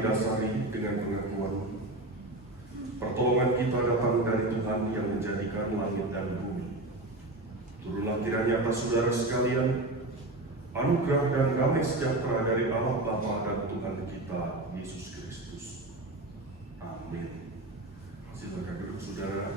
didasari dengan pengakuan pertolongan kita datang dari Tuhan yang menjadikan langit dan bumi. Turunlah kiranya atas saudara sekalian anugerah dan damai sejahtera dari Allah Bapa dan Tuhan kita Yesus Kristus. Amin. Silakan duduk saudara.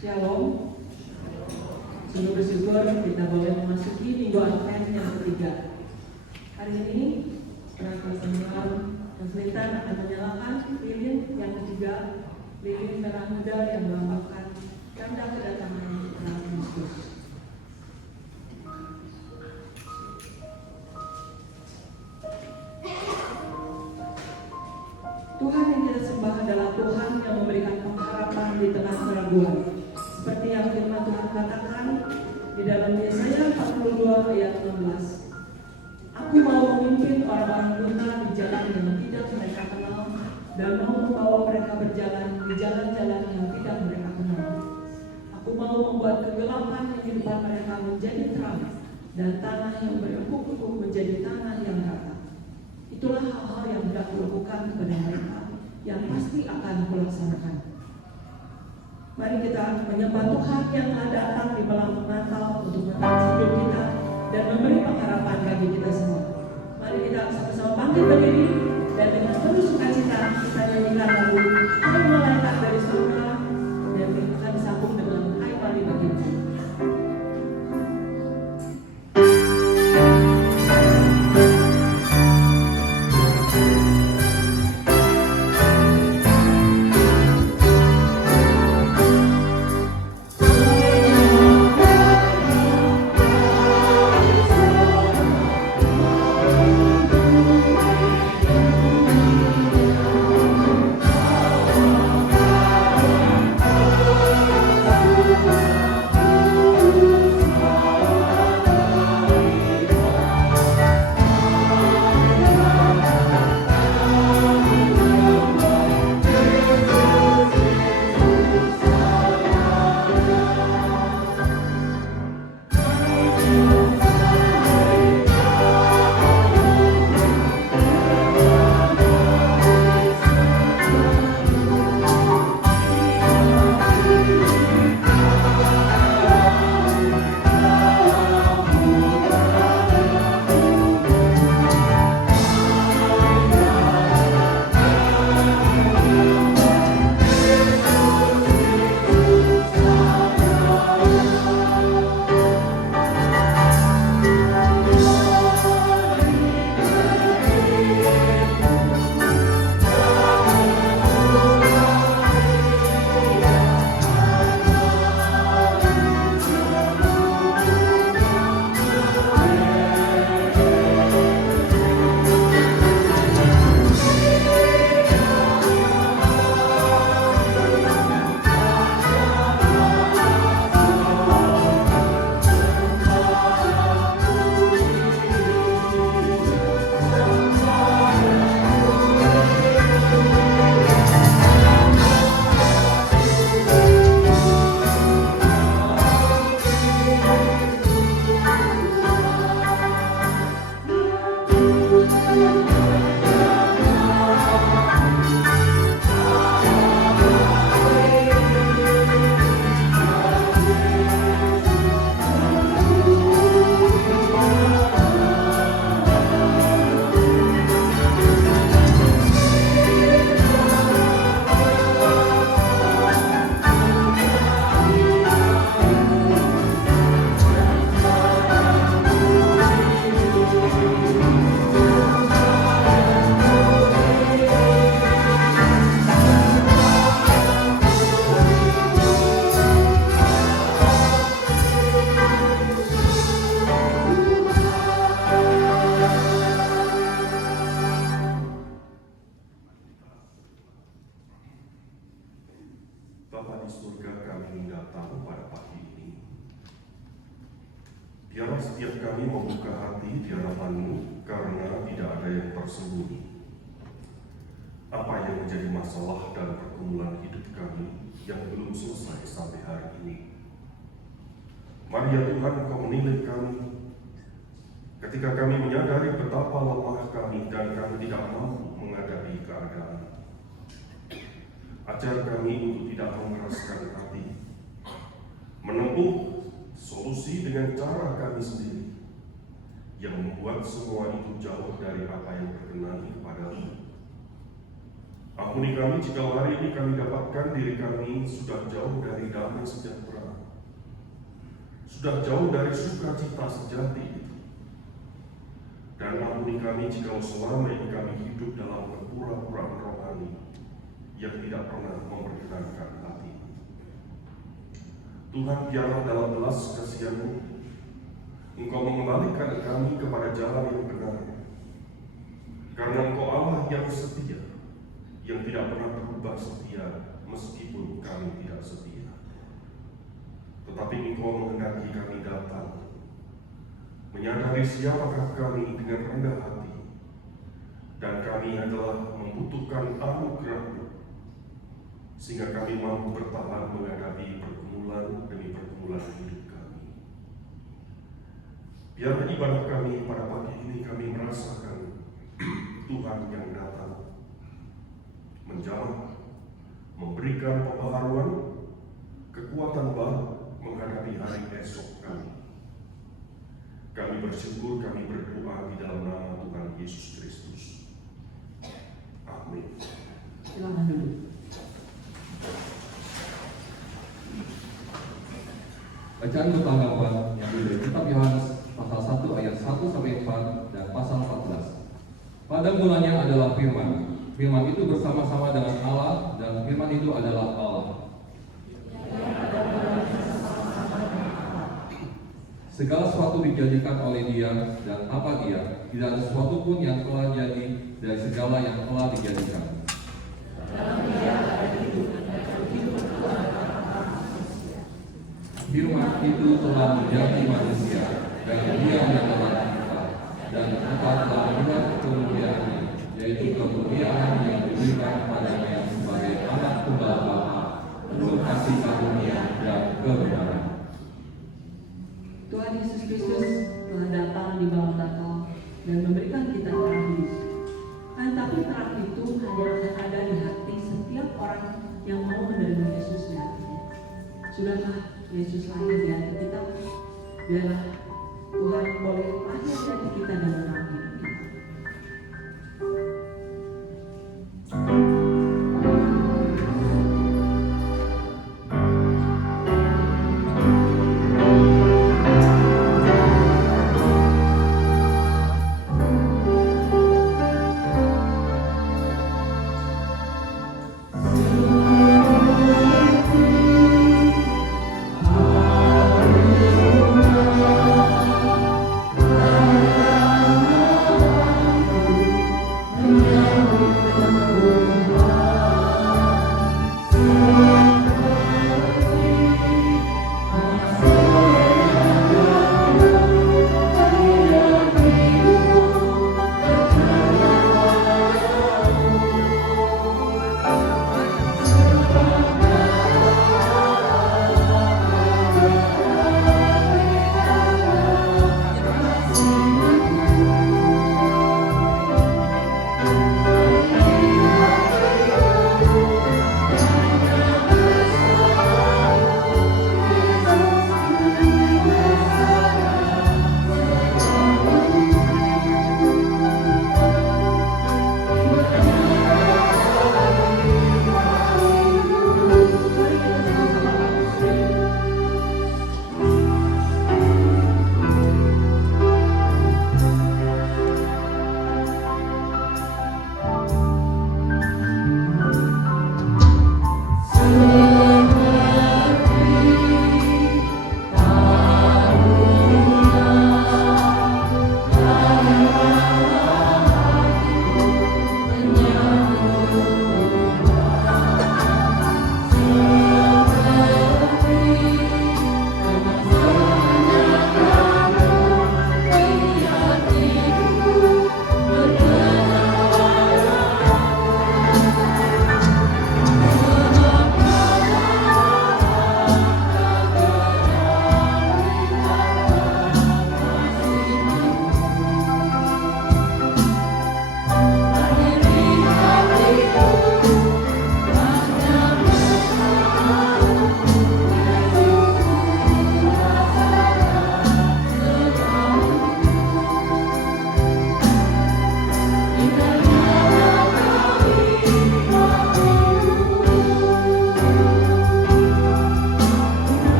Shalom. Sungguh bersyukur kita boleh memasuki minggu Advent yang ketiga. Hari ini Perangkat Senior Konsulitan akan menyalakan lilin yang ketiga, lilin merah muda yang melambangkan tanda kedatangan Tuhan Yesus. Tuhan yang kita sembah adalah Tuhan yang memberikan pengharapan di tengah keraguan. Seperti yang firman Tuhan katakan di dalam Yesaya 42 ayat 16. Aku mau memimpin orang-orang buta di jalan yang tidak mereka kenal dan mau membawa mereka berjalan di jalan-jalan yang tidak mereka kenal. Aku mau membuat kegelapan kehidupan mereka menjadi terang dan tanah yang berembuk-embuk menjadi tanah yang rata. Itulah hal-hal yang hendak kulakukan kepada mereka yang pasti akan kulaksanakan. Mari kita menyembah Tuhan yang telah datang di malam Natal untuk menemani hidup kita dan memberi pengharapan bagi kita semua. Mari kita sama-sama bangkit berdiri dan dengan penuh sukacita kita nyanyikan lagu Hai Malaikat dari Surga dan kita disambung dengan Hai Mari Bagimu. Thank you. Bapa di surga, kami datang pada pagi ini. Biarlah setiap kami membuka hati di hadapan-Mu, karena tidak ada yang tersembunyi. Apa yang menjadi masalah dan pergumulan hidup kami yang belum selesai sampai hari ini. Mari ya Tuhan, Engkau menilai kami ketika kami menyadari betapa lemah kami dan kami tidak mampu menghadapi keadaan. Ajar kami untuk tidak mengeraskan hati, menempuh solusi dengan cara kami sendiri, yang membuat semua itu jauh dari apa yang berkenan kepada-Mu. Ampuni kami jika hari ini kami dapatkan diri kami sudah jauh dari damai sejahtera, sudah jauh dari sukacita sejati itu. Dan ampuni kami jika selama ini kami hidup dalam kepura-puraan rohani yang tidak pernah memperkenankan hati. Tuhan, biarlah dalam belas kasihan-Mu, Engkau mengembalikan kami kepada jalan yang benar. Karena Engkau Allah yang setia, yang tidak pernah berubah setia meskipun kami tidak setia. Tetapi Engkau menghendaki kami datang, menyadari siapakah kami dengan rendah hati, dan kami adalah membutuhkan anugerah-Mu, sehingga kami mampu bertahan menghadapi pergumulan demi pergumulan hidup kami. Biar ibadah kami pada pagi ini kami merasakan Tuhan yang datang, menjamah, memberikan pembaharuan, kekuatan baru menghadapi hari esok kami. Kami bersyukur, kami berdoa di dalam nama Tuhan Yesus Kristus. Amin. Silakan duduk. Bacaan bertanggapan yang dari kitab Yohanes pasal 1 ayat 1 sampai 4 dan pasal 14. Pada mulanya adalah firman. Firman itu bersama-sama dengan Allah dan firman itu adalah Allah. Segala sesuatu dijadikan oleh Dia dan tanpa Dia tidak ada sesuatu pun yang telah jadi dari segala yang telah dijadikan. Firman itu telah menjadi manusia dan Dia yang telah kita, dan kita telah melihat kemuliaannya, yaitu kemuliaan yang diberikan padanya sebagai anak tunggal Bapa, penuh kasih karunia dan kebenaran. Tuhan Yesus Kristus telah datang di bawah takal dan memberikan kita terang hidup. Tapi terang itu hanya akan ada di hati setiap orang yang mau menerima Yesus di hatinya. Sudahkah Yesus lahir di hati kita? Biarlah Tuhan boleh lahir di hati kita dan menerangi hidup kita. Hallelujah.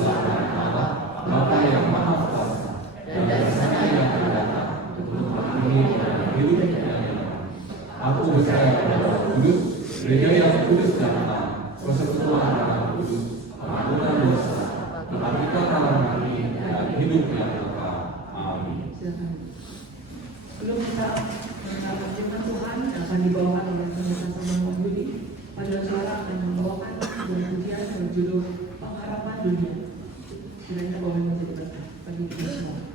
bersama Allah Bapa yang Maha Kuasa dan dari sana yang akan datang untuk mengakhiri dan hidup yang nyata. Aku percaya pada Roh Kudus, gereja yang kudus dan benar, persekutuan darah kudus, pengampunan dosa, kebangkitan mati dan hidup yang kekal. Amin. Silakan. Sebelum kita mendengarkan firman Tuhan akan dibawakan oleh pendeta Samuel Budi. Paduan suara akan membawakan sebuah pujian berjudul Pengharapan Dunia. Kiranya boleh menjadi berkat bagi kita semua.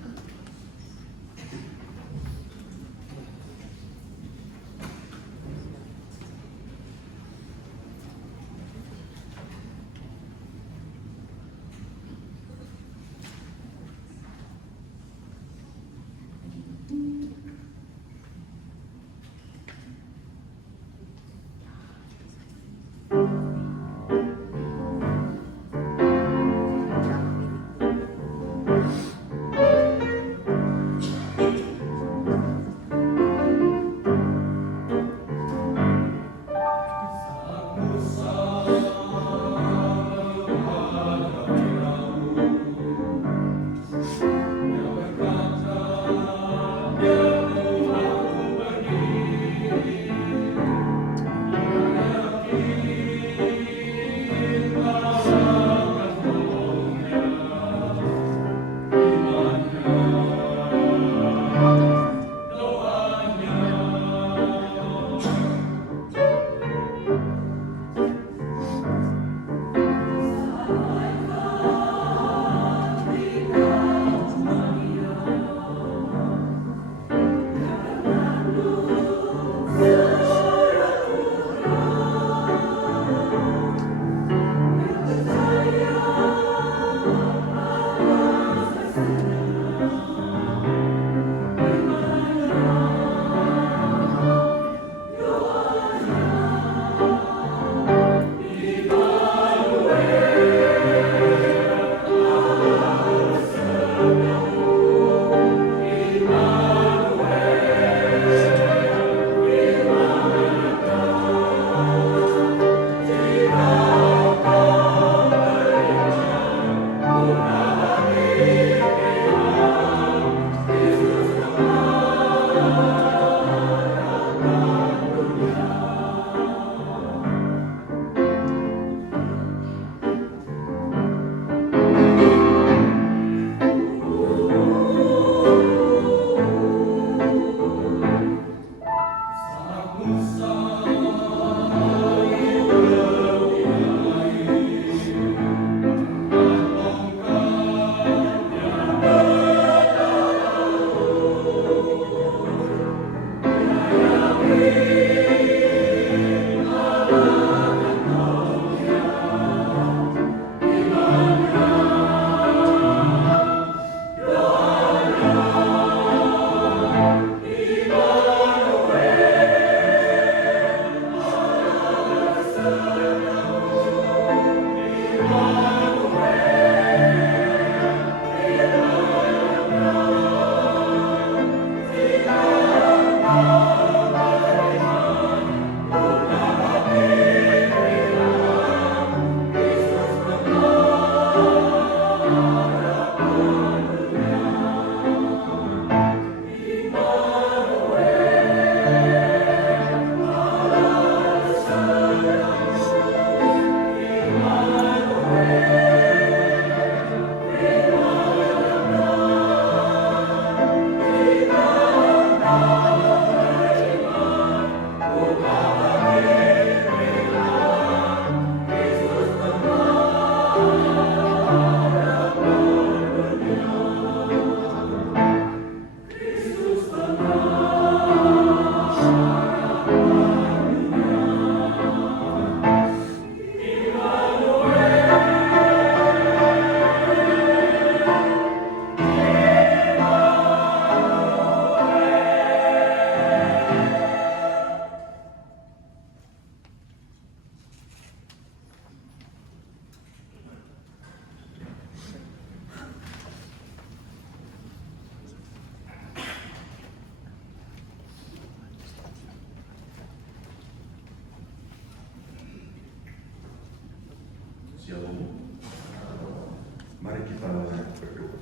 Mari kita berdoa.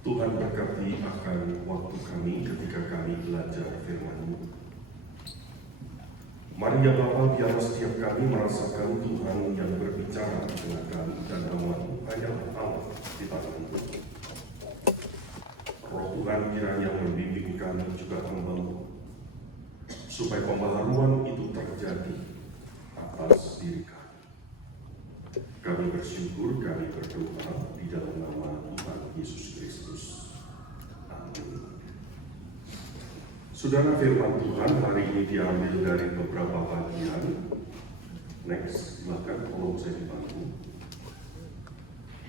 Tuhan berkati akan waktu kami ketika kami belajar firman-Mu. Mari ya Bapa, biarlah setiap kami merasakan Tuhan yang berbicara dengan kami dan bahwa hanya Allah di tangan-Mu. Roh Tuhan kiranya membimbing kami juga membantu supaya pembaharuan itu terjadi atas diri kami. Kami bersyukur, kami berdoa di dalam nama Tuhan Yesus Kristus. Amin. Saudara, firman Tuhan hari ini diambil dari beberapa bagian. Next, silakan tolong saya dibantu.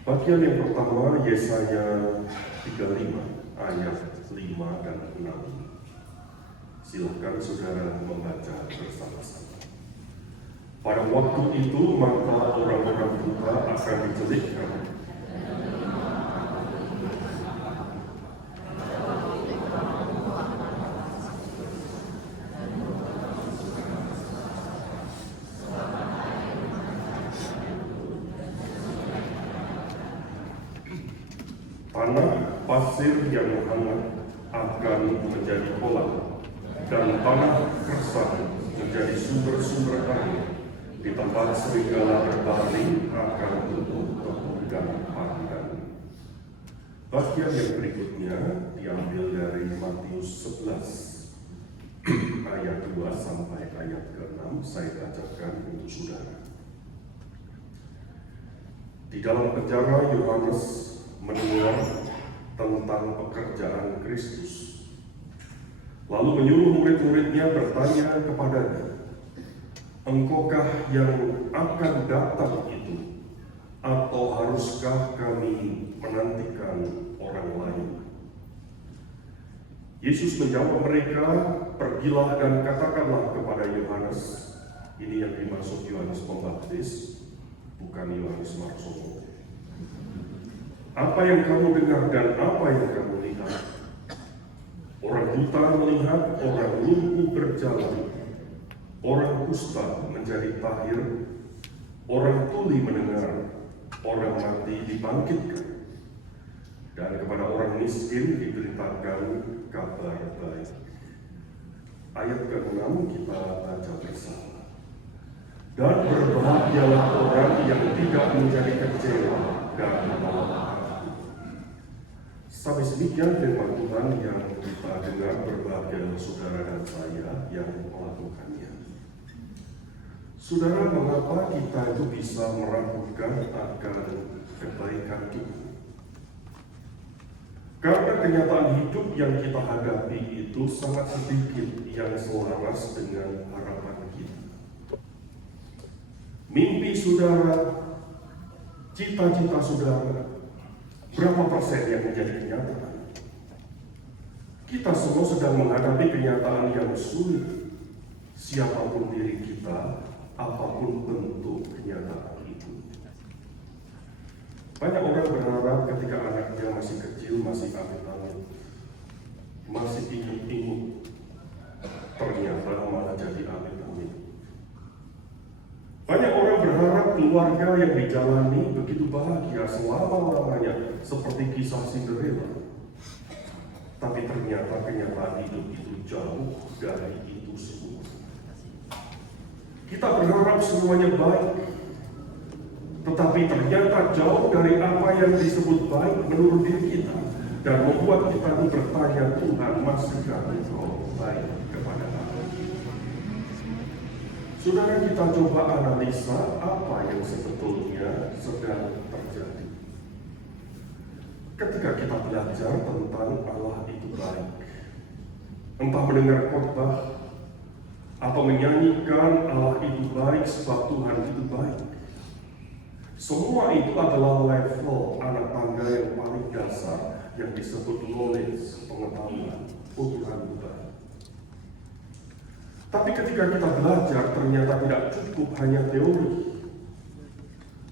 Bagian yang pertama, Yesaya 35 ayat 5 dan 6. Silakan saudara membaca bersama-sama. Pada waktu itu maka orang-orang buta akan dijelekkan, tanah pasir yang hangat akan menjadi kolam, dan tanah kersang menjadi sumber-sumber air. Di tempat serigala berbaring akan tumbuh kebun dan padang. Bagian yang berikutnya diambil dari Matius 11 ayat 2 sampai ayat ke-6. Saya bacakan untuk saudara. Di dalam penjara Yohanes mendengar tentang pekerjaan Kristus, lalu menyuruh murid-muridnya bertanya kepadanya, "Engkaukah yang akan datang itu, atau haruskah kami menantikan orang lain?" Yesus menjawab mereka, "Pergilah dan katakanlah kepada Yohanes," ini yang dimaksud Yohanes Pembaptis, bukan Yohanes Marsono, "apa yang kamu dengar dan apa yang kamu lihat. Orang buta melihat, orang lumpuh berjalan, orang kusta menjadi tahir, orang tuli mendengar, orang mati dibangkitkan, dan kepada orang miskin diberitakan kabar baik." Ayat ke-6 kita baca bersama. "Dan berbahagialah orang yang tidak menjadi kecewa dan menolak." Sampai demikian firman Tuhan yang kita dengar. Berbahagialah saudara dan saya yang melakukannya. Saudara, mengapa kita itu bisa meragukan akan kebaikan Tuhan? Karena kenyataan hidup yang kita hadapi itu sangat sedikit yang selaras dengan harapan kita. Mimpi saudara, cita-cita saudara, berapa persen yang menjadi kenyataan? Kita semua sedang menghadapi kenyataan yang sulit. Siapapun diri kita, apapun bentuk kenyataan itu. Banyak orang berharap ketika anaknya masih kecil, masih amit-amit, masih imut-imut, ternyata malah jadi amit-amit. Banyak orang berharap keluarga yang dijalani begitu bahagia selama-lamanya, seperti kisah Cinderella. Tapi ternyata kenyataan hidup itu jauh dari itu semua. Kita berharap semuanya baik, tetapi ternyata jauh dari apa yang disebut baik menurut diri kita, dan membuat kita bertanya, Tuhan, masihkah Engkau baik kepada kami? Saudara, kita coba analisa apa yang sebetulnya sedang terjadi. Ketika kita belajar tentang Allah itu baik, entah mendengar khotbah atau menyanyikan Allah itu baik sebab Tuhan itu baik, semua itu adalah level anak tangga yang paling dasar yang disebut knowledge, pengetahuan. Oh, Tuhan itu baik. Tapi ketika kita belajar, ternyata tidak cukup hanya teori.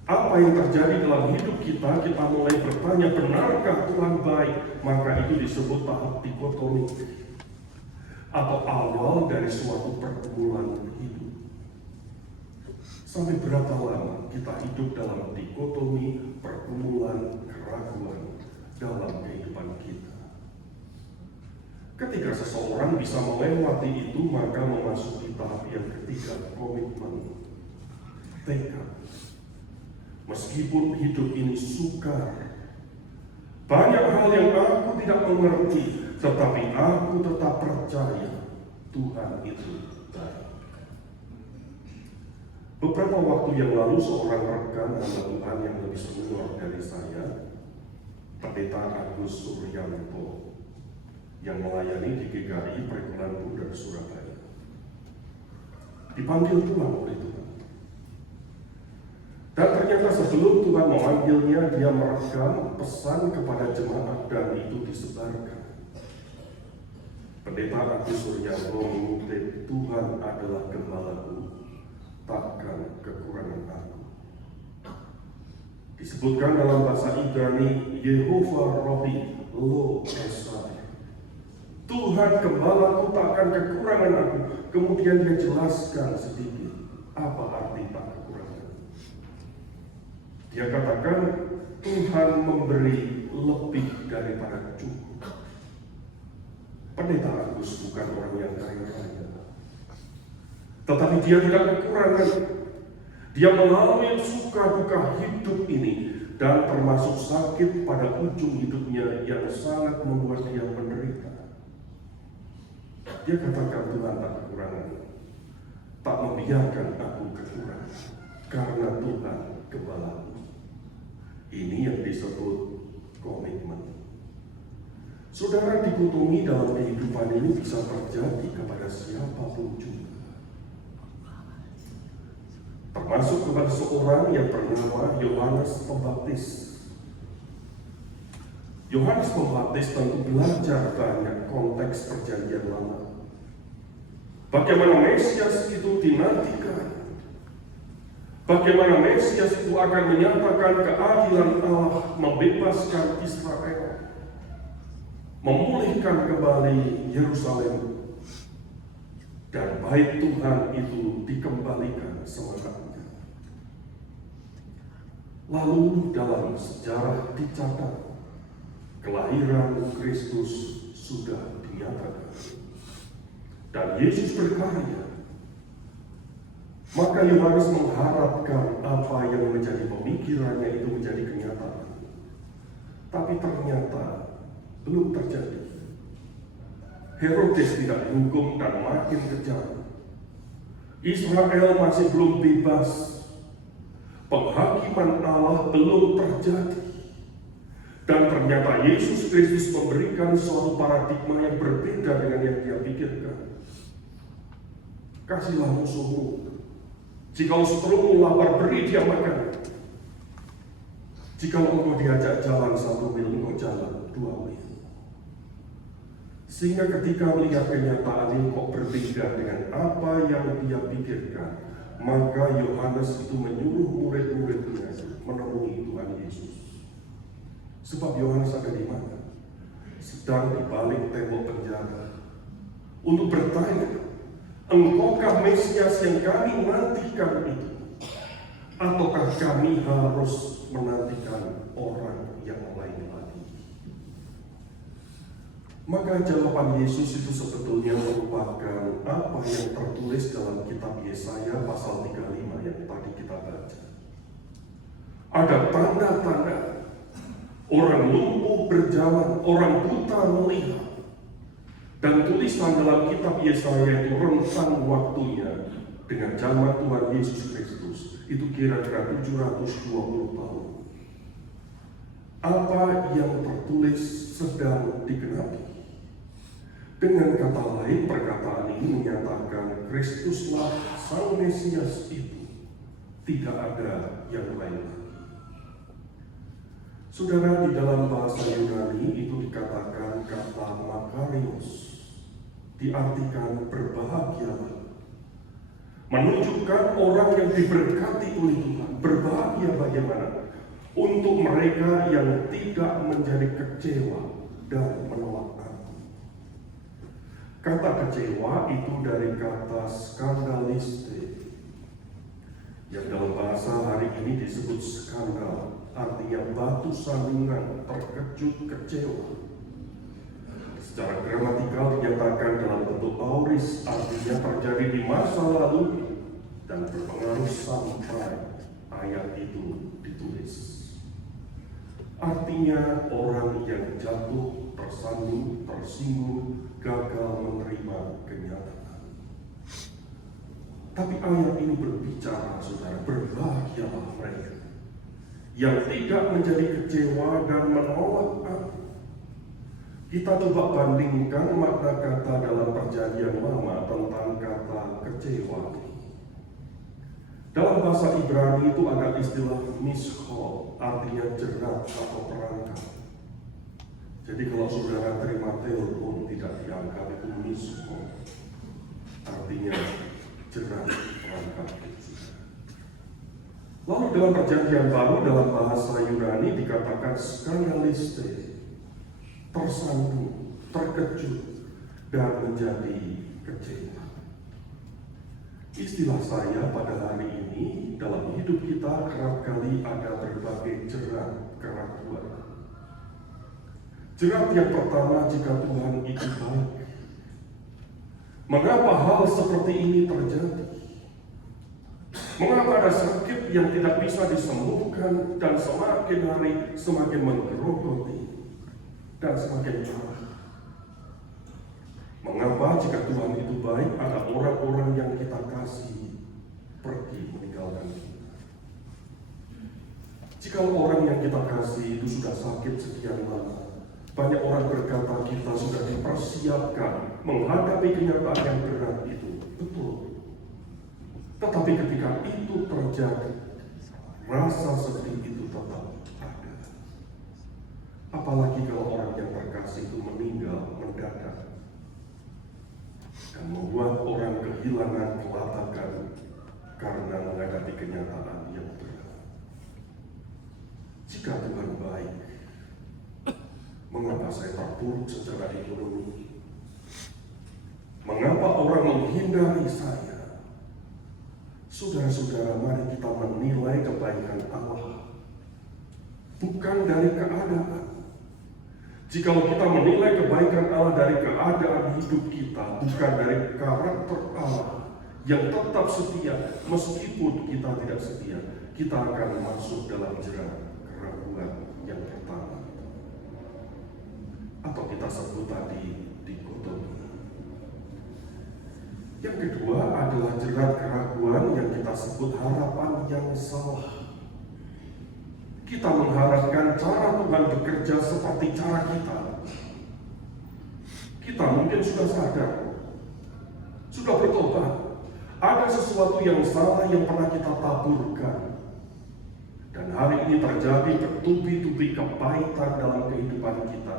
Apa yang terjadi dalam hidup kita, kita mulai bertanya, benarkah Tuhan baik? Maka itu disebut tahap dikotomi, atau awal dari suatu pergumulan hidup. Sampai berapa lama kita hidup dalam dikotomi? dipenuhi pergumulan keraguan dalam kehidupan kita. Ketika seseorang bisa melewati itu, maka memasuki tahap yang ketiga, komitmen, tekad. Meskipun hidup ini sukar, banyak hal yang aku tidak mengerti, tetapi aku tetap percaya Tuhan itu baik. Beberapa waktu yang lalu seorang rekan hamba Tuhan yang lebih senior dari saya, Pendeta Agus Suryanto, yang melayani di GKI Perguruan Bunda Surabaya, dipanggil Tuhan oleh Tuhan. Dan ternyata sebelum Tuhan memanggilnya, dia merekam pesan kepada jemaat dan itu disebarkan. Pendeta Agus Suryanto mengutip, Tuhan adalah gembalaku, takkan kekurangan aku. Disebutkan dalam bahasa Ibrani, Yehovah Rohi Lo Esai. Tuhan gembalaku, takkan kekurangan aku. Kemudian dia jelaskan sedikit apa arti tak kekurangan. Dia katakan Tuhan memberi lebih daripada cukup. Pendeta Agus bukan orang yang kaya raya, tetapi dia tidak kekurangan. Dia melalui suka duka hidup ini dan termasuk sakit pada ujung hidupnya yang sangat membuat dia menderita. Dia katakan Tuhan tak kekurangan, tak membiarkan aku kekurangan, karena Tuhan gembalaku. Ini yang disebut komitmen. Saudara, dikotomi dalam kehidupan ini bisa terjadi kepada siapapun juga. Termasuk kepada seorang yang bernama Yohanes Pembaptis. Yohanes Pembaptis tentu belajar banyak konteks perjanjian lama. Bagaimana Mesias itu dinantikan. Bagaimana Mesias itu akan menyatakan keadilan Allah, membebaskan Israel, memulihkan kembali Yerusalem, dan bait Tuhan itu dikembalikan selamanya. Lalu dalam sejarah dicatat, kelahiran Kristus sudah dinyatakan, dan Yesus berkarya. Maka Yohanes mengharapkan apa yang menjadi pemikirannya itu menjadi kenyataan. Tapi ternyata belum terjadi. Herodes tidak dihukum dan makin kejam. Israel masih belum bebas. Penghakiman Allah belum terjadi. Dan ternyata Yesus Kristus memberikan suatu paradigma yang berbeda dengan yang dia pikirkan. Kasihlah musuhmu. Jika seterusmu lapar, beri dia makan. Jika engkau diajak jalan 1 mil, engkau jalan 2 mil. Sehingga ketika melihat kenyataan ini kok berbeda dengan apa yang dia pikirkan, maka Yohanes itu menyuruh murid-muridnya menemui Tuhan Yesus. Sebab Yohanes ada di mana? Sedang di balik tembok penjara untuk bertanya, engkaukah Mesias yang kami nantikan itu? Ataukah kami harus menantikan orang yang lain lagi? Maka jawaban Yesus itu sebetulnya merupakan apa yang tertulis dalam kitab Yesaya pasal 35 yang tadi kita baca. Ada tanda-tanda, orang lumpuh berjalan, orang buta melihat. Dan tulisan dalam kitab Yesaya itu rentang waktunya dengan zaman Tuhan Yesus Kristus itu kira-kira 720 tahun. Apa yang tertulis sedang digenapi. Dengan kata lain, perkataan ini menyatakan Kristuslah Sang Mesias itu, tidak ada yang lain lagi. Saudara, di dalam bahasa Yunani itu dikatakan kata makarios, diartikan berbahagialah, menunjukkan orang yang diberkati oleh Tuhan. Berbahagia bagaimana? Untuk mereka yang tidak menjadi kecewa dan menolak aku. Kata kecewa itu dari kata skandaliste, yang dalam bahasa hari ini disebut skandal, artinya batu sandungan, terkejut, kecewa. Secara gramatikal dinyatakan dalam bentuk aorist, artinya terjadi di masa lalu dan berpengaruh sampai ayat itu ditulis. Artinya orang yang jatuh, tersandung, tersinggung, gagal menerima kenyataan. Tapi ayat ini berbicara, saudara, berbahagialah mereka yang tidak menjadi kecewa dan menolak aku. Kita coba bandingkan makna kata dalam Perjanjian Lama tentang kata kecewa. Dalam bahasa Ibrani itu ada istilah mishol, artinya jerat atau perangkap. Jadi kalau saudara terima telepon tidak diangkat itu mishol, artinya jerat perangkap. Lalu dalam Perjanjian Baru dalam bahasa Yunani dikatakan skandaliste, tersandung, terkejut, dan menjadi kecewa. Istilah saya pada hari ini dalam hidup kita kerap kali ada berbagai jerat keraguan. Jerat yang pertama, jika Tuhan itu baik, mengapa hal seperti ini terjadi? Mengapa ada sakit yang tidak bisa disembuhkan dan semakin hari semakin menggerogoti dan semakin parah? Mengapa jika Tuhan itu baik, ada orang-orang yang kita kasih pergi meninggalkan kita? Jika orang yang kita kasih itu sudah sakit sekian lama, banyak orang berkata kita sudah dipersiapkan menghadapi kenyataan yang berat itu. Betul. Tetapi ketika itu terjadi, rasa sedih itu tetap ada. Apalagi kalau orang yang terkasih itu meninggal mendadak dan membuat orang kehilangan kelatakan karena menghadapi kenyataan yang berat. Jika Tuhan baik, mengapa saya terpuruk secara ekonomi? Mengapa orang menghindari saya? Saudara-saudara, mari kita menilai kebaikan Allah bukan dari keadaan. Jikalau kita menilai kebaikan Allah dari keadaan hidup kita, bukan dari karakter Allah yang tetap setia meskipun kita tidak setia, kita akan masuk dalam jerat keraguan yang pertama, atau kita sebut tadi dikotomi. Yang kedua adalah jerat keraguan yang kita sebut harapan yang salah. Kita mengharapkan cara Tuhan bekerja seperti cara kita. Kita mungkin sudah sadar, sudah bertobat, ada sesuatu yang salah yang pernah kita taburkan. Dan hari ini terjadi bertubi-tubi kepahitan dalam kehidupan kita.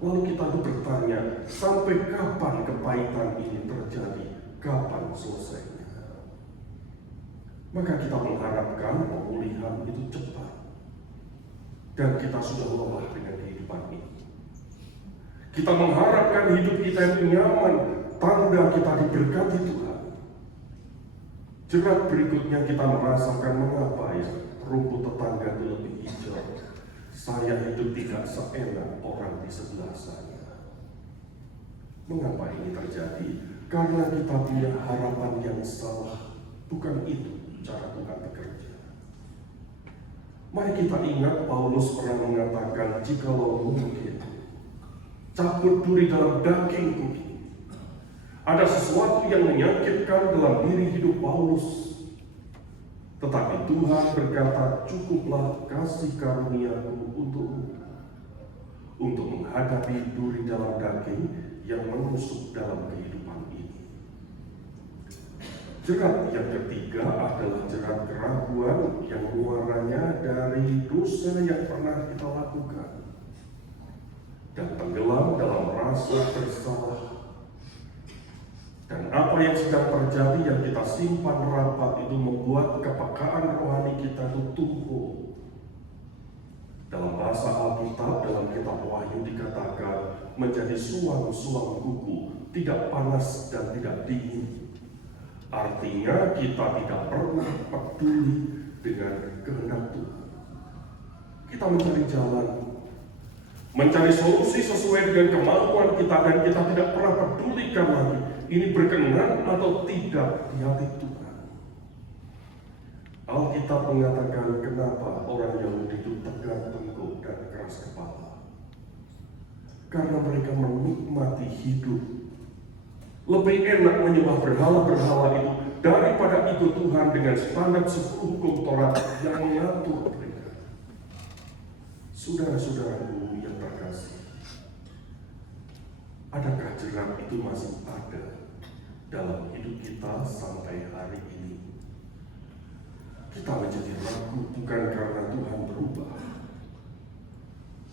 Lalu kita bertanya, sampai kapan kepahitan ini terjadi? Kapan selesainya? Maka kita mengharapkan pemulihan itu cepat. Dan kita sudah lelah dengan kehidupan ini. Kita mengharapkan hidup kita yang nyaman, tanda kita diberkati Tuhan. Jerat berikutnya kita merasakan mengapa ya rumput tetangga itu lebih hijau. Saya hidup tidak seenak orang di sebelah saya. Mengapa ini terjadi? Karena kita punya harapan yang salah. Bukan itu cara Tuhan bekerja. Mari kita ingat Paulus pernah mengatakan, jikalau mungkin cabut duri dalam dagingku, ada sesuatu yang menyakitkan dalam diri hidup Paulus. Tetapi Tuhan berkata, cukuplah kasih karuniaku untuk menghadapi duri dalam daging yang menusuk dalam kehidupan ini. Jerat yang ketiga adalah jerat keraguan yang muaranya dari dosa yang pernah kita lakukan dan tenggelam dalam rasa bersalah. Dan apa yang sedang terjadi yang kita simpan rapat itu membuat kepekaan rohani kita itu tumbuh. Dalam bahasa Alkitab, dalam kitab Wahyu dikatakan menjadi suam-suam kuku, tidak panas dan tidak dingin. Artinya kita tidak pernah peduli dengan kehendak Tuhan. Kita mencari jalan, mencari solusi sesuai dengan kemampuan kita, dan kita tidak pernah pedulikan lagi ini berkenan atau tidak di hati Tuhan. Alkitab mengatakan kenapa orang Yahudi itu tegar tengkuk dan keras kepala. Karena mereka menikmati hidup. Lebih enak menyembah berhala-berhala itu daripada ikut Tuhan dengan standar 10 hukum Taurat yang mengatur mereka. Saudara-saudaraku yang terkasih, adakah jerat itu masih ada dalam hidup kita sampai hari ini? Kita menjadi ragu bukan karena Tuhan berubah,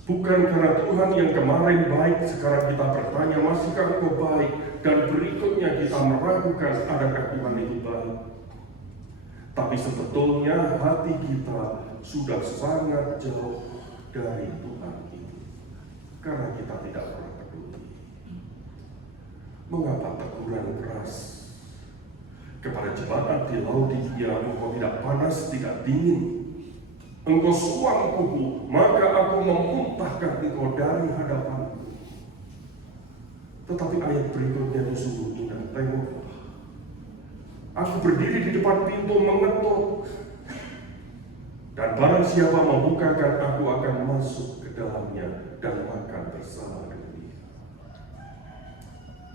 bukan karena Tuhan yang kemarin baik, sekarang kita bertanya masihkah Engkau baik, dan berikutnya kita meragukan adakah Tuhan itu baik. Tapi sebetulnya hati kita sudah sangat jauh dari Tuhan itu, karena kita tidak pernah peduli. Mengapa teguran keras kepada jemaat di Laodikia, engkau tidak panas, tidak dingin, engkau suam kuku, maka aku memuntahkan engkau dari hadapanku. Tetapi ayat berikutnya itu sungguh indah. Tengoklah, aku berdiri di depan pintu mengetuk, dan barang siapa membukakan, aku akan masuk ke dalamnya dan makan bersama dengan dia.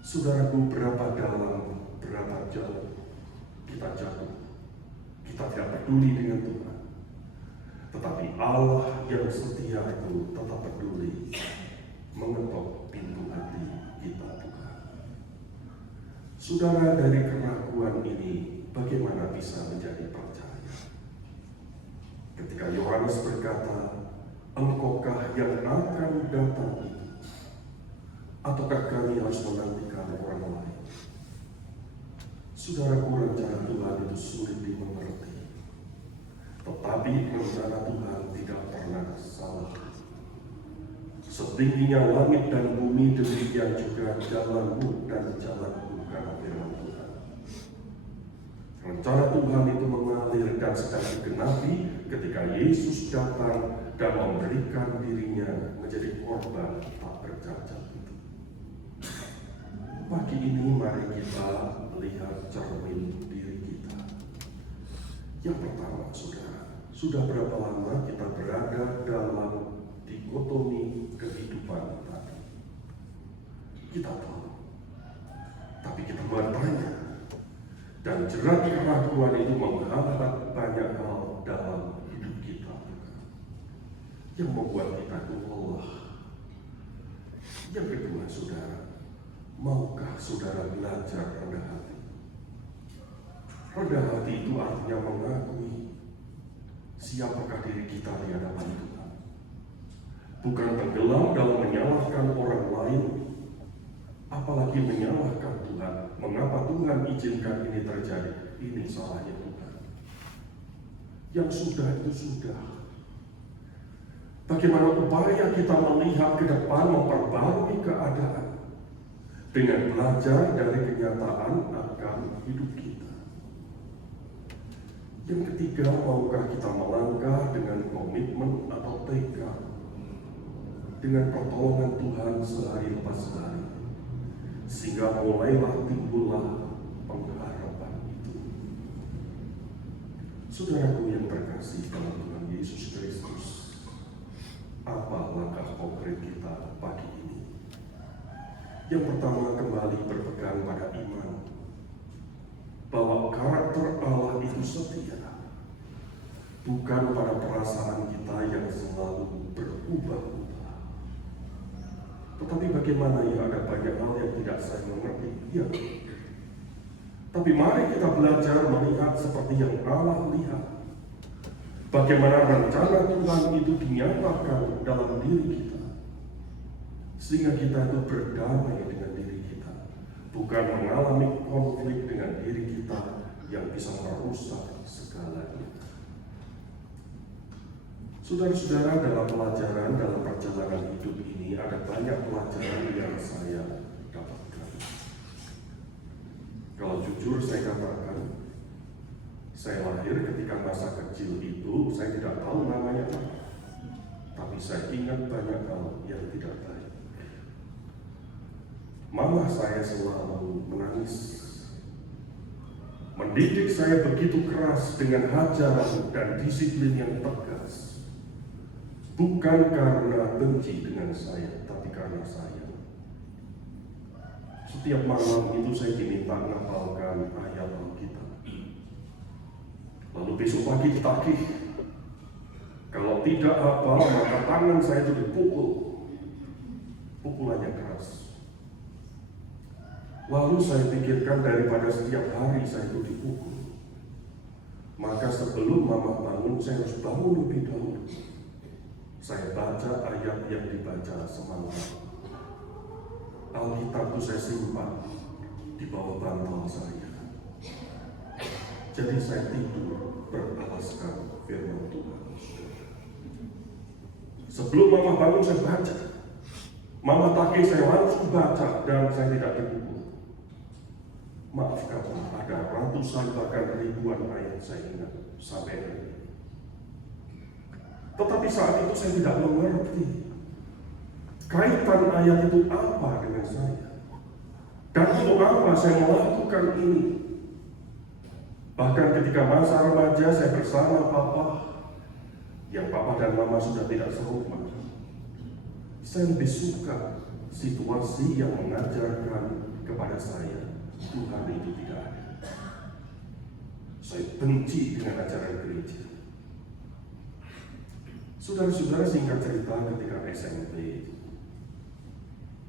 Saudaraku, berapa dalam, berapa jauh kita jatuh, kita tidak peduli dengan Tuhan. Tetapi Allah yang setia itu tetap peduli, mengetuk pintu hati kita buka. Saudara, dari keraguan ini bagaimana bisa menjadi percaya? Ketika Yohanes berkata, engkaukah yang akan datang itu? Ataukah kami harus menantikan orang lain? Saudaraku, rencana Tuhan itu sulit dimengerti. Tetapi rencana Tuhan tidak pernah salah. Setingginya langit dan bumi, demikian juga jalanmu dan jalanku, karena firman Tuhan. Rencana Tuhan itu mengalir dan sedang digenapi ketika Yesus datang dan memberikan dirinya menjadi korban tak bercacat itu. Pagi ini mari kita melihat cermin diri kita. Yang pertama, saudara, sudah berapa lama kita berada dalam dikotomi kehidupan tadi? Kita tahu, tapi kita bertanya, dan jerat keraguan itu menghambat banyak hal dalam hidup kita, yang membuat kita lelah. Yang kedua, saudara, maukah saudara belajar rendah hati? Rendah hati itu artinya mengakui siapakah diri kita di hadapan Tuhan. Bukan tenggelam dalam menyalahkan orang lain, apalagi menyalahkan Tuhan. Mengapa Tuhan izinkan ini terjadi? Ini salahnya Tuhan. Yang sudah itu sudah. Bagaimana upaya kita melihat ke depan, memperbarui keadaan dengan belajar dari kenyataan akan hidup kita. Yang ketiga, maukah kita melangkah dengan komitmen atau tekad dengan pertolongan Tuhan sehari lepas sehari, sehingga mulailah timbullah pengharapan itu. Saudaraku yang terkasih dalam Tuhan Yesus Kristus, apa langkah konkret kita pagi ini? Yang pertama, kembali berpegang pada iman bahwa karakter Allah itu setia, bukan pada perasaan kita yang selalu berubah-ubah. Tetapi bagaimana ya, ada banyak hal yang tidak saya mengerti, ya. Tapi mari kita belajar melihat seperti yang Allah lihat. Bagaimana rencana Tuhan itu dinyatakan dalam diri kita, sehingga kita itu berdamai dengan diri kita, bukan mengalami konflik dengan diri kita yang bisa merusak segalanya. Saudara-saudara, dalam pelajaran, dalam perjalanan hidup ini ada banyak pelajaran yang saya dapatkan. Kalau jujur jujur saya katakan, saya lahir ketika masa kecil itu saya tidak tahu namanya apa, tapi saya ingat banyak hal yang tidak baik. Mama saya selalu menangis, mendidik saya begitu keras dengan hajaran dan disiplin yang tegas, bukan karena benci dengan saya, tapi karena sayang. Setiap malam itu saya diminta menghafalkan ayat Alkitab. Lalu besok pagi ditagih. Kalau tidak hafal, maka tangan saya itu dipukul. Pukulannya keras. Lalu saya pikirkan daripada setiap hari saya itu dipukul, maka sebelum mama bangun, saya harus bangun lebih dahulu. Saya baca ayat yang dibaca semalam. Alkitab itu saya simpan di bawah bantal saya. Jadi saya tidur beralaskan firman Tuhan. Sebelum mama bangun saya baca. Mama tagih saya langsung baca dan saya tidak dipukul. Maaf kata, ada ratusan bahkan ribuan ayat saya ingat sampai hari ini. Tetapi saat itu saya tidak mengerti kaitan ayat itu apa dengan saya. Dan untuk apa saya melakukan ini. Bahkan ketika masa remaja saya bersama papa, yang papa dan mama sudah tidak serumah, saya lebih suka situasi yang mengajarkan kepada saya Tuhan itu tidak ada. Saya benci dengan ajaran gereja. Saudara-saudara, singkat cerita, ketika SMP,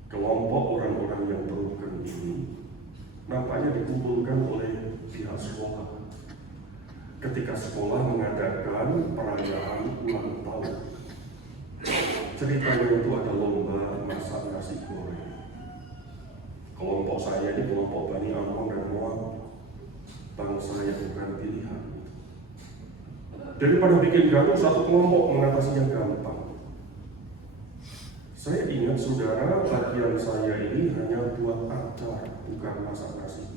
kelompok orang-orang yang broken ini nampaknya dikumpulkan oleh pihak sekolah ketika sekolah mengadakan perayaan ulang tahun. Ceritanya itu ada lomba masak nasi goreng. Kelompok saya ini kelompok Bani Amon dan Moab, bangsa yang bukan pilihan. Daripada bikin gaduh, satu kelompok mengatasinya gampang. Saya ingat saudara, bagian saya ini hanya buat acar, bukan masak nasi.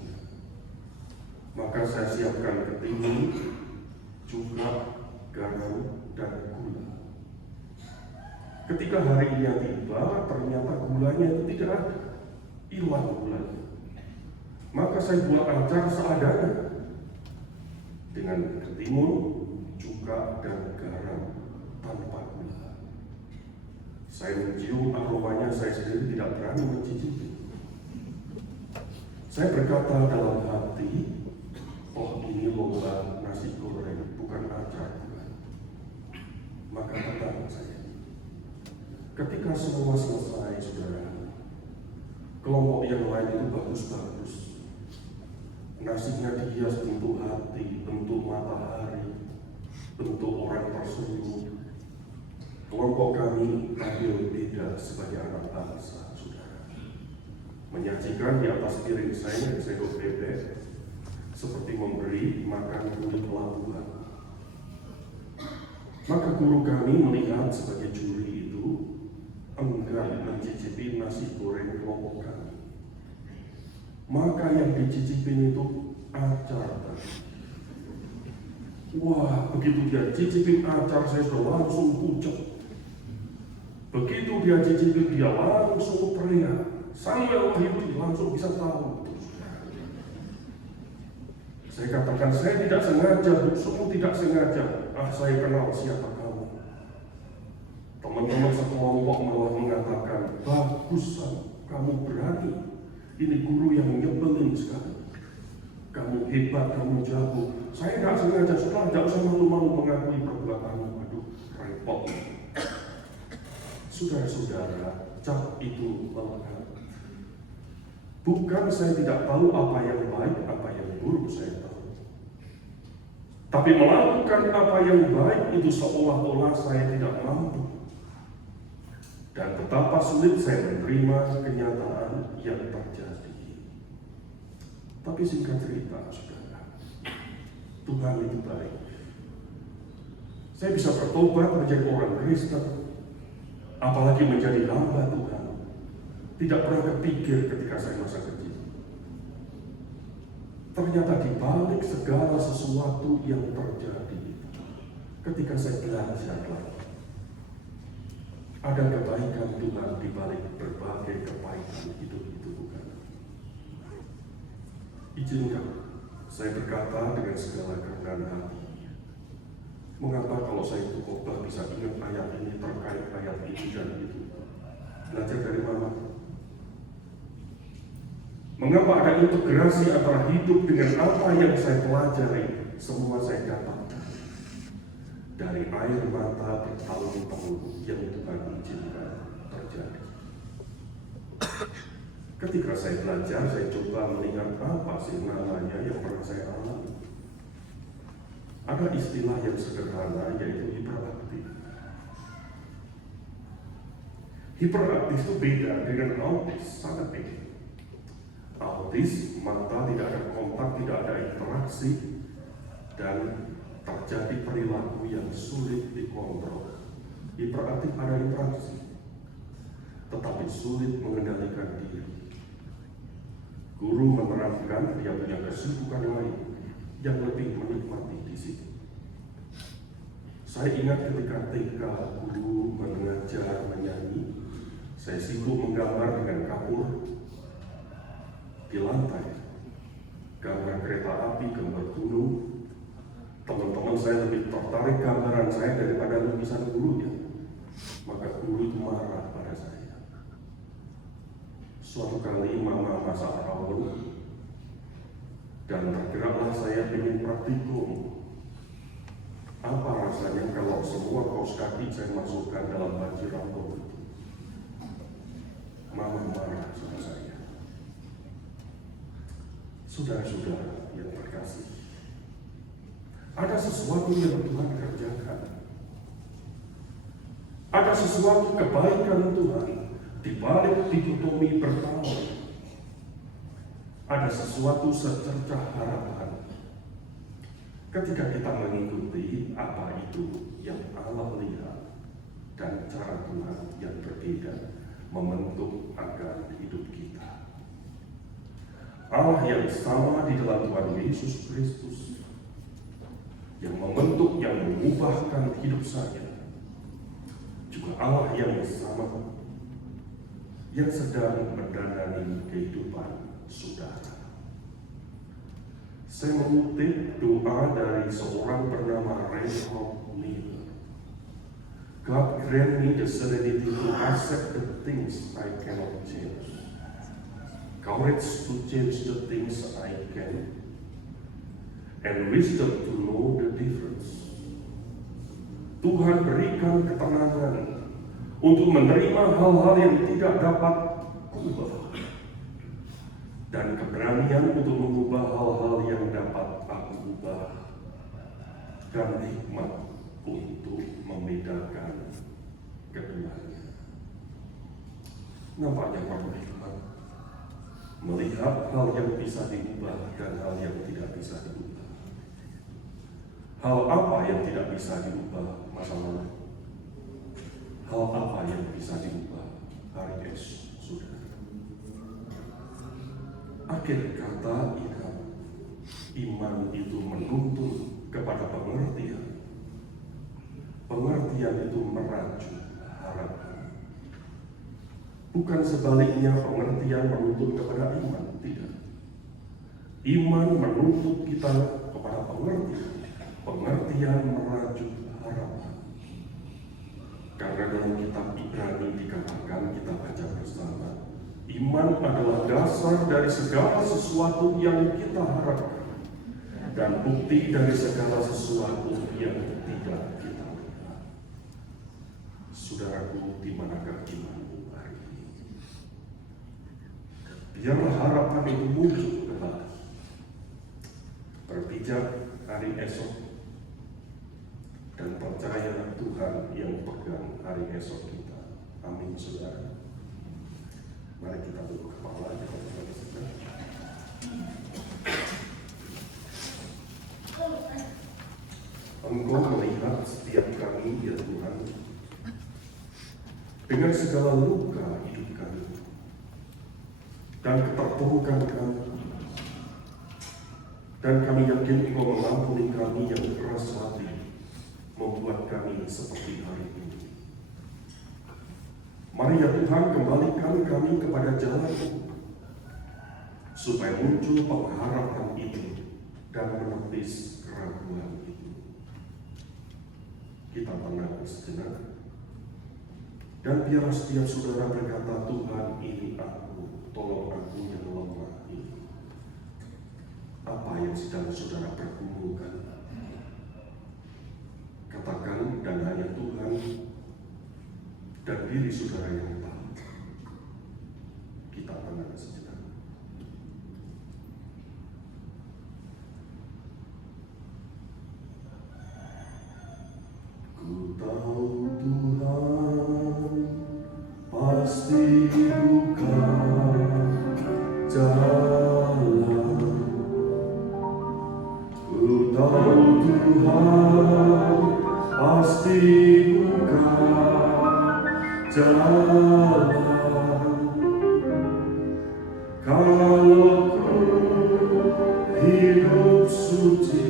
Maka saya siapkan ketinggi, juga garam, dan gula. Ketika hari ini tiba, ternyata gulanya itu tidak ada, hilang gulanya. Maka saya buat acar seadanya dengan ketimun, juga, dan garam tanpa gula. Saya mencium aromanya, saya sendiri tidak berani mencicipi. Saya berkata dalam hati, oh ini lomba nasi goreng, bukan acar. Maka tenang saya. Ketika semua selesai, saudara, kelompok yang lain itu bagus-bagus. Nasinya dihias bentuk hati, bentuk matahari, bentuk orang tersenyum. Kelompok kami tampil beda sebagai anak bangsa, saudara. Menyajikan di atas piring saya sendok bebek, seperti memberi makan kulit pelabuhan. Maka guru kami melihat sebagai juri itu enggan mencicipi nasi goreng kelompok kami. Maka yang dicicipin itu acar tadi. Wah, begitu dia cicipin acar, saya sudah langsung pucet. Begitu dia cicipin, dia langsung teriak. Samuel Wahyudi langsung bisa tahu. Saya katakan, saya tidak sengaja, semua tidak sengaja. Saya kenal siapa kamu. Teman-teman sekelompok malah mengatakan, bagus kamu berani. Ini guru yang nyebelin sekali. Kamu hebat, kamu jago. Saya tidak sengaja, setelah tidak usah malu-malu mengakui perbuatanmu. Aduh, repot. Saudara-saudara, cap itu melekat. Bukan saya tidak tahu apa yang baik, apa yang buruk saya tahu. Tapi melakukan apa yang baik itu seolah-olah saya tidak mampu. Dan betapa sulit saya menerima kenyataan yang terjadi. Tapi singkat cerita, saudara, Tuhan itu baik. Saya bisa bertobat menjadi orang Kristen, apalagi menjadi hamba Tuhan. Tidak pernah kepikir ketika saya masa kecil. ternyata di balik segala sesuatu yang terjadi, ketika saya belajar lagi, ada kebaikan Tuhan di balik berbagai kepahitan hidup itu, bukan? Izinkan saya berkata dengan segala kerendahan hati. Mengapa kalau saya itu khotbah bisa ingat ayat ini terkait ayat ini dan itu? Belajar dari mana? Mengapa ada integrasi antara hidup dengan apa yang saya pelajari? Semua saya dapatkan dari air mata bertahun-tahun yang Tuhan izinkan terjadi. Ketika saya belajar, saya coba melihat apa sih namanya yang pernah saya alami. Ada istilah yang sederhana, yaitu hiperaktif. Hiperaktif itu beda dengan autis, sangat beda. Autis, mata tidak ada kontak, tidak ada interaksi, dan terjadi perilaku yang sulit dikontrol. Hiperaktif ada interaksi, tetapi sulit mengendalikan diri. Guru menerangkan dia punya kesibukan lain yang lebih menikmati di situ. Saya ingat ketika TK guru mengajar menyanyi, saya sibuk menggambar dengan kapur di lantai, gambar kereta api, gambar gunung. Teman-teman saya lebih tertarik gambaran saya daripada lukisan gurunya. Maka guru itu marah pada saya. Suatu kali mama masak rawon, dan tergeraklah saya ingin praktikum. Apa rasanya kalau semua kaos kaki saya masukkan dalam banjir rawon itu? Mama marah sama saya. Saudara-saudara yang terkasih, ada sesuatu yang Tuhan kerjakan. Ada sesuatu kebaikan Tuhan di balik dikotomi bertahun. Ada sesuatu secercah harapan ketika kita mengikuti apa itu yang Allah lihat dan cara Tuhan yang berbeda membentuk akan hidup kita. Allah yang sama di dalam Tuhan Yesus Kristus yang membentuk, yang mengubahkan hidup saya, juga Allah yang sama yang sedang mendanani kehidupan saudara. Saya mengutip doa dari seorang bernama Reinhold Miller. God grant me the serenity to accept the things I cannot change, courage to change the things I can, and wisdom to know the difference. Tuhan berikan ketenangan untuk menerima hal-hal yang tidak dapat kuubah, dan keberanian untuk mengubah hal-hal yang dapat aku ubah, dan hikmat untuk membedakan keduanya. Nampaknya perlu hikmat melihat hal yang bisa diubah dan hal yang tidak bisa diubah. Hal apa yang tidak bisa diubah? Masa lalu. Hal apa yang bisa diubah? Hari esok, saudara. Akhir kata iman itu menuntun kepada pengertian. Pengertian itu merajuk harapan. Bukan sebaliknya pengertian menuntun kepada iman, tidak. Iman menuntut kita kepada pengertian. Pengertian merajuk harapan. Karena dalam kitab Ibrani dikatakan, kita baca bersama, iman adalah dasar dari segala sesuatu yang kita harapkan dan bukti dari segala sesuatu yang tidak kita lihat. Saudaraku, di manakah imanmu hari ini? Biarlah harapan itu muncul kembali. Berpijak hari esok dan percayalah Tuhan yang pegang hari esok kita. Amin, saudara. Mari kita tunduk kepala kita berdoa. Engkau melihat setiap kami, ya Tuhan, dengan segala luka hidup kami dan keterpurukan kami. Dan kami yakin Engkau mengampuni kami yang keras hati, membuat kami seperti hari ini. Mari ya Tuhan, kembalikan kami kepada jalan-Mu, supaya muncul pengharapan itu dan menepis keraguan itu. Kita tenang sejenak, dan biar setiap saudara berkata, Tuhan ini aku, tolong aku yang lemah ini. Apa yang sedang saudara pergumulkan? Katakan, dan hanya Tuhan dan diri saudara yang tahu. Kita tenang sejenak. Ku tahu Tuhan pasti buka jalan. Ku tahu Tuhan pasti buka jalan. Kalau ku hidup suci,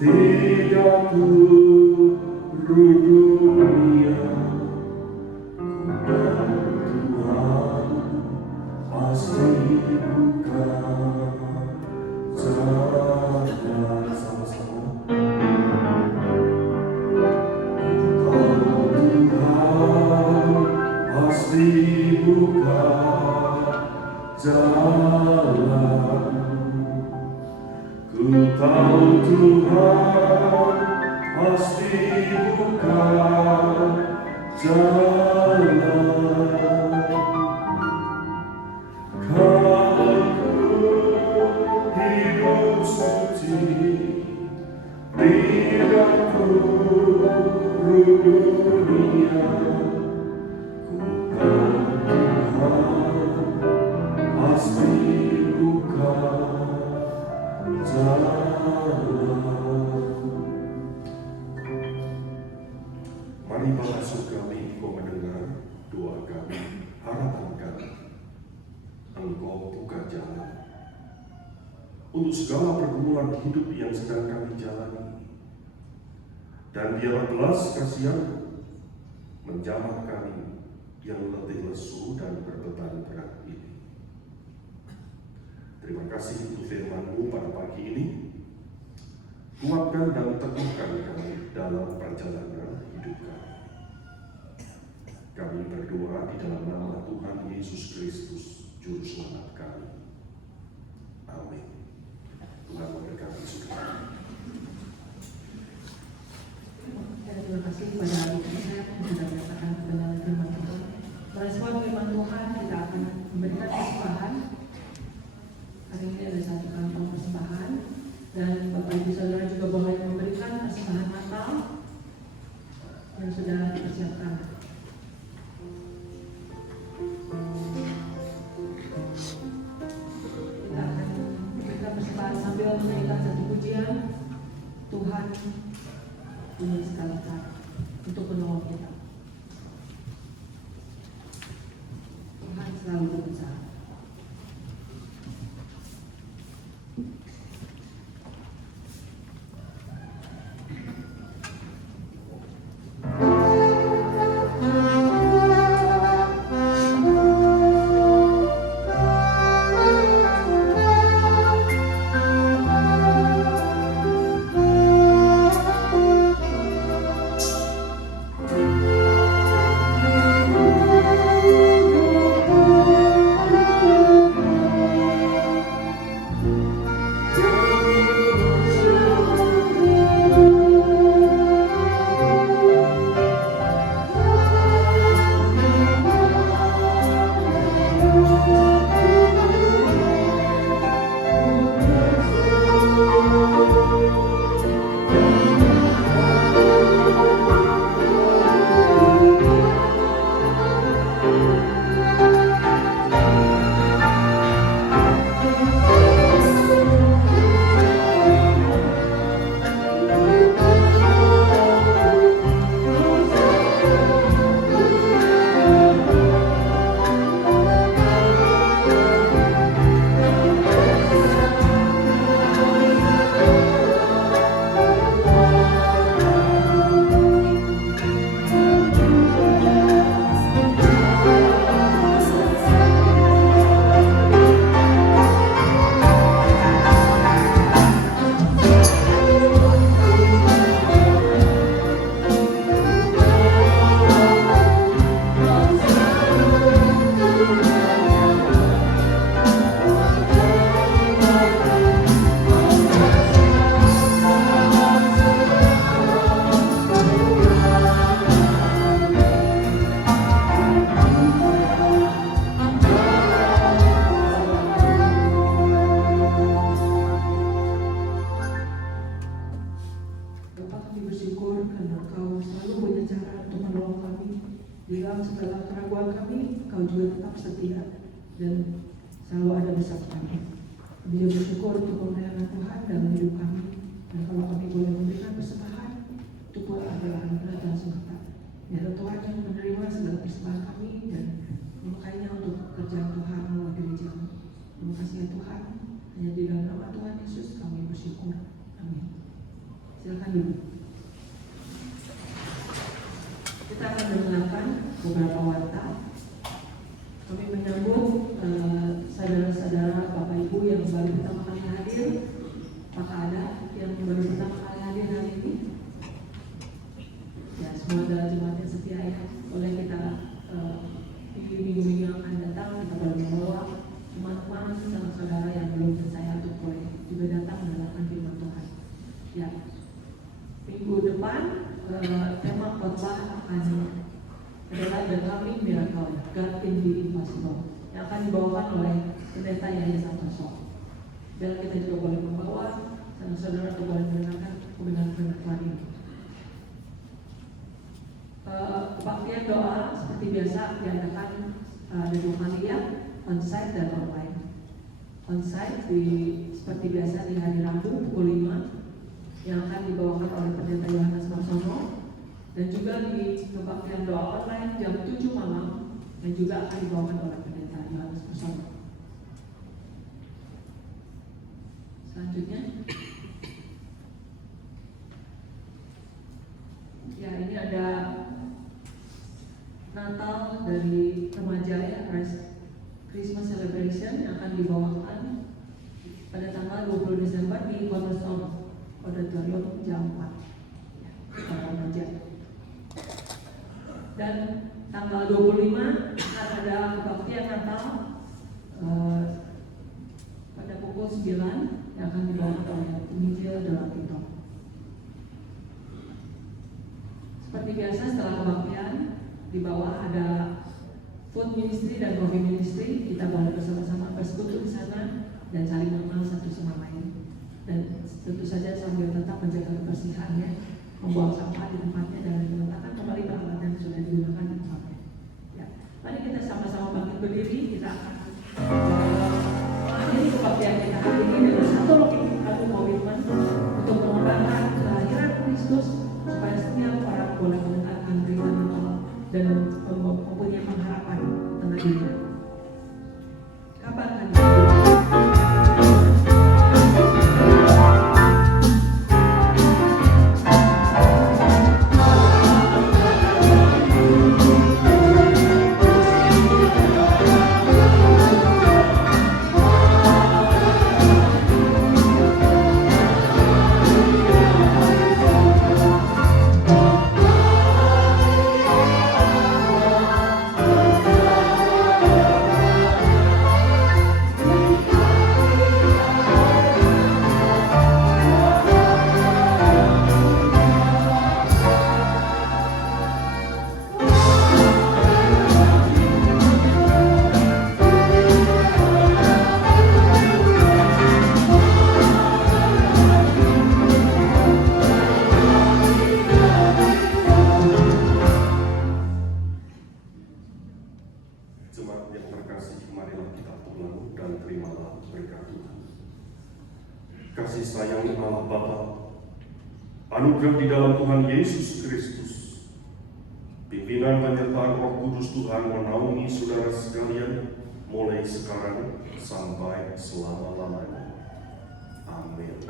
tidak perlu dunia. Ku tahu Tuhan pasti buka jalan. Sama-sama. Ku tahu Tuhan pasti buka jalan. Ku tahu Tuhan pasti buka jalan. Kalau ku hidup suci, tidak perlu dunia. Ku tahu Tuhan pasti buka jalan. Mari Bapa surgawi, Engkau mendengar doa kami, harapan kami. Engkau buka jalan untuk segala pergumulan hidup yang sedang kami jalani. Dan biarlah belas kasihan menjamah kami yang letih lesu dan berbeban berat ini. Terima kasih untuk firman-Mu pada pagi ini. Kuatkan dan teguhkan kami dalam perjalanan hidup kami. Kami berdoa di dalam nama Tuhan Yesus Kristus, Juru Selamat kami. Amin. Tuhan memberkati saudara. Terima kasih kepada Adik Isaac yang sudah menyatakan kebenaran firman Tuhan. Merespon firman Tuhan, kita akan memberikan persembahan. Hari ini ada satu kantong persembahan, dan Bapak Ibu Saudara juga boleh memberikan persembahan Natal yang sudah dipersiapkan. Kita akan memberikan persembahan sambil menyanyikan satu pujian. Tuhan punya segala cara untuk menolong kita. Tuhan selalu berusaha. Di dalam segala keraguan kami, Kau juga tetap setia dan selalu ada bersama kami. Kami juga bersyukur untuk pemeliharaan Tuhan dalam hidup kami. Dan kalau kami boleh memberikan persembahan, itu pun adalah anugerah dan semata. Biar Tuhan yang menerima segala persembahan kami dan memakainya untuk pekerjaan Tuhan melalui gereja. Terima kasih ya Tuhan. Hanya di dalam nama Tuhan Yesus kami bersyukur. Amin. Silakan dulu. Kita akan mendengarkan beberapa warta. Kami menyambut saudara-saudara, Bapak Ibu yang baru pertama kali hadir. Apakah ada yang baru pertama kali hadir hari ini? Ya, semua adalah jemaat yang setia ya. Boleh kita di minggu-minggu yang akan datang kita boleh membawa teman-teman dan saudara yang belum percaya untuk boleh juga datang mendengarkan firman Tuhan. Ya, minggu depan tema khotbah akan adalah The Coming Miracle, God in the Impossible, yang akan dibawakan oleh pendeta Yahya Santoso. Dan kita juga boleh membawa saudara-saudara untuk boleh mendengarkan kebenaran firman Tuhan ini. Kebaktian doa seperti biasa diadakan ada 2 kali ya, onsite dan online. Onsite seperti biasa di hari Rabu pukul 5 yang akan dibawakan oleh pendeta Yohanes Marsono, dan juga di kebaktian doa online jam 7 malam yang juga akan dibawakan oleh pendeta Yohanes Marsono. Selanjutnya, ya ini ada Natal dari remaja ya, Christmas Celebration yang akan dibawakan pada tanggal 20 Desember di Cornerstone Auditorium jam 4 para remaja. Dan tanggal 25 akan ada kebaktian Natal pada pukul 9 yang akan dibawakan oleh Penginjil dalam Tito. Seperti biasa setelah kebaktian di bawah ada food ministry dan coffee ministry. Kita boleh bersama-sama bersekutu di sana dan saling mengenal satu sama lain. Dan tentu saja sambil tetap menjaga kebersihannya, membuang sampah di tempatnya dan meletakkan kembali peralatan yang sudah digunakan di tempatnya. Ya, mari kita sama-sama bangkit berdiri. Kita akan mengakhiri kebaktian kita hari ini dengan satu komitmen untuk mengembangkan kelahiran Kristus supaya setiap orang boleh mendengarkan berita Natal dan mempunyai pengharapan tentang dirinya. Kapan akan kasih sayang Allah Bapa, anugerah di dalam Tuhan Yesus Kristus, pimpinan penyertaan Roh Kudus Tuhan menaungi saudara sekalian mulai sekarang sampai selama-lamanya. Amin.